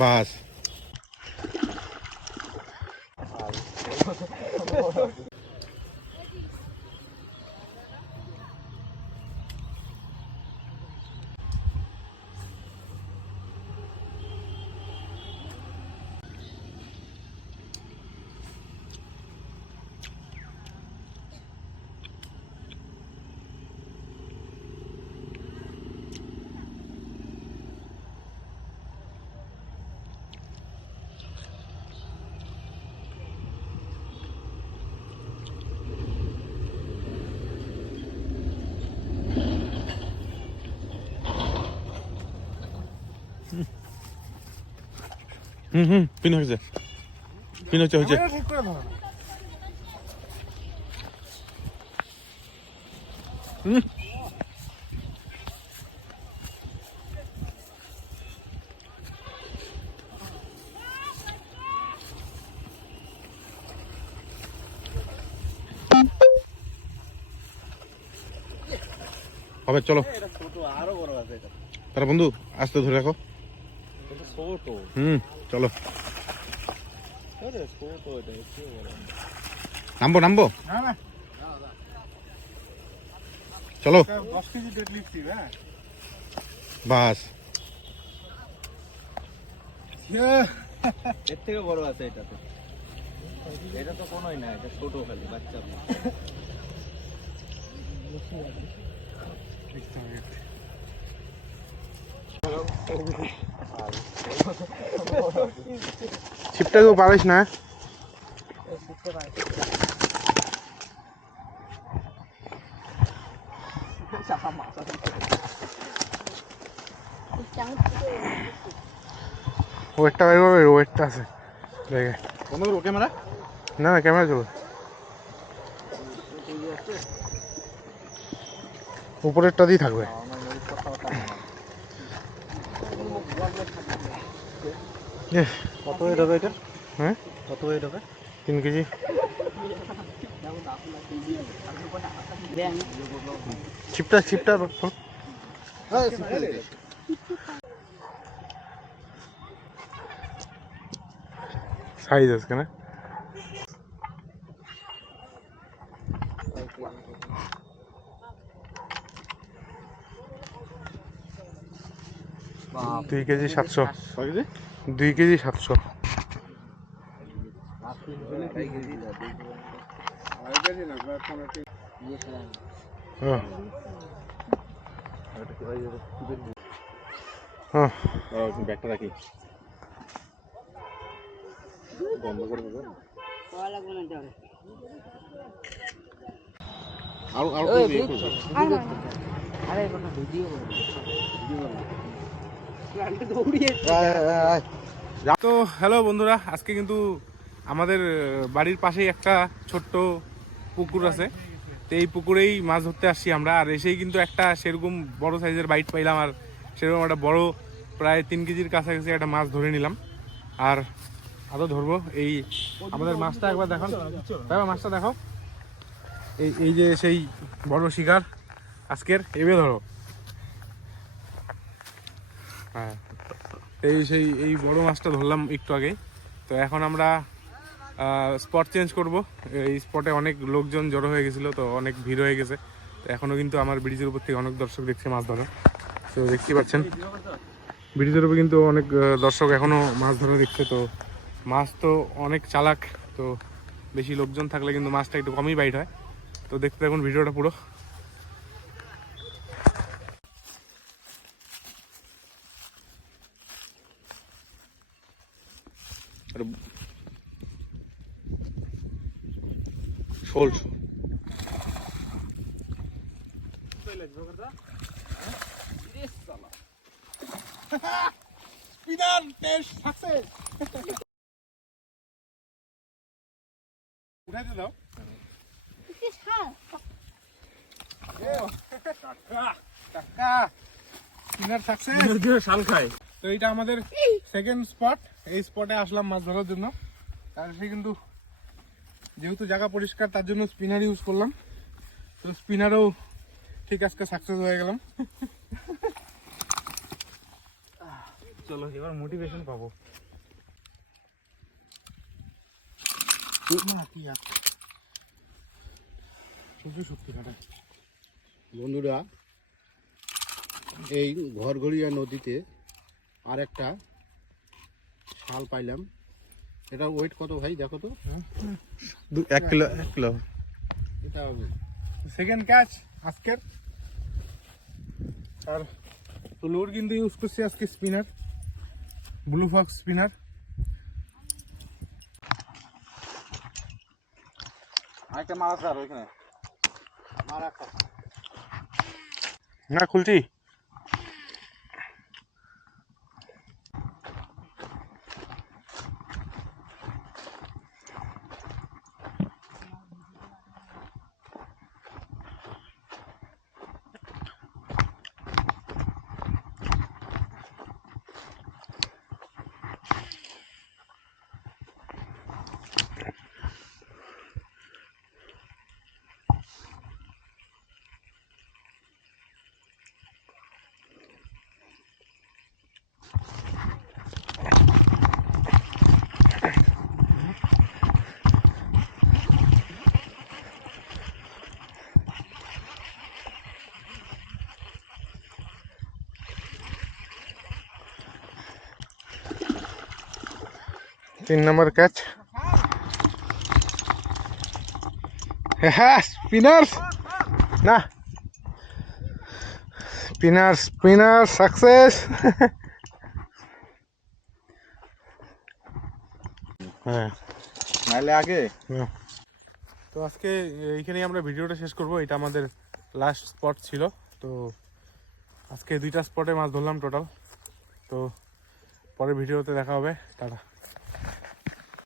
বাস pin হয়েছে হয়েছে হবে চলো তারা বন্ধু আস্তে ধরে রাখো চলো নামবো চলো বাস এর থেকে বড় আছে এটাতে। এটা তো কোনোই না, এটা ছোট খালি বাচ্চা। ছিপটাকেও পারিস না ওয়েটটা বের করবে ওয়েটটা আছে দেখে ক্যামেরা না ক্যামেরা চলো উপরেরটা দিয়ে থাকবে কত ওয়েট হবে এটা? হ্যাঁ কত ওয়েট হবে? 3 কেজি ছিপটা সাইজ আছে না দুই কেজি 700 2 কেজি 700 ব্যাগটা রাখি বন্ধ করে দেবো তো হ্যালো বন্ধুরা, আজকে কিন্তু আমাদের বাড়ির পাশেই একটা ছোট্ট পুকুর আছে। তো এই পুকুরেই মাছ ধরতে আসছি আমরা। আর এসেই কিন্তু একটা সেরকম বড় সাইজের বাইট পাইলাম, আর সেরকম একটা বড় প্রায় 3 কেজির কাছাকাছি একটা মাছ ধরে নিলাম। আর আরও ধরবো। এই আমাদের মাছটা একবার দেখো, মাছটা দেখো। এই যে সেই বড় শিকার আজকের, এবে ধরো। হ্যাঁ, এই বড় মাছটা ধরলাম একটু আগে। তো এখন আমরা স্পট চেঞ্জ করব। এই স্পটে অনেক লোকজন জড়ো হয়ে গেছিলো, তো অনেক ভিড় হয়ে গেছে। তো এখনও কিন্তু আমার ব্রিজের উপর থেকে অনেক দর্শক দেখছে মাছ ধরা। তো দেখতে পাচ্ছেন ব্রিজের উপর কিন্তু অনেক দর্শক এখনও মাছ ধরে দেখছে। তো মাছ তো অনেক চালাক, তো বেশি লোকজন থাকলে কিন্তু মাছটা একটু কমই বাইট হয়। তো দেখতে থাকুন ভিডিওটা পুরো। শোল স্পিনার টেস্ট সাকসেস। উঠাইতে দাও। Spinner success. শাল খায়। তো এটা আমাদের সেকেন্ড স্পট। এই স্পটে আসলাম মাছ ধরার জন্য। আর সে কিন্তু যেহেতু জায়গা পরিষ্কার, তার জন্য স্পিনার ইউজ করলাম। তো স্পিনারও ঠিক আজকে সাকসেস হয়ে গেলাম। চলো এবার মোটিভেশন পাবো। সত্যি কাটা বন্ধুরা, এই ঘরঘরিয়া নদীতে আর একটা শাল পাইলাম। এটা ওয়েট কত ভাই দেখো তো? 1 কিলো 1 কিলো। এটা হবে সেকেন্ড ক্যাচ আজকের। আর তো লোড কিন্তু ইউজ করছি আজকে স্পিনার, ব্লু ফক্স স্পিনার। আরেকটা মাছ আর ওইখানে আর একটা না খুলছি। তিন নম্বর ক্যাচ। হ্যাঁ স্পিনার্স, না স্পিনার সাকসেস। হ্যাঁ নাইলে আগে। তো আজকে এইখানেই আমরা ভিডিওটা শেষ করব। এটা আমাদের লাস্ট স্পট ছিল। তো আজকে 2টা স্পটে মাছ ধরলাম টোটাল। তো পরের ভিডিওতে দেখা হবে। টাটা।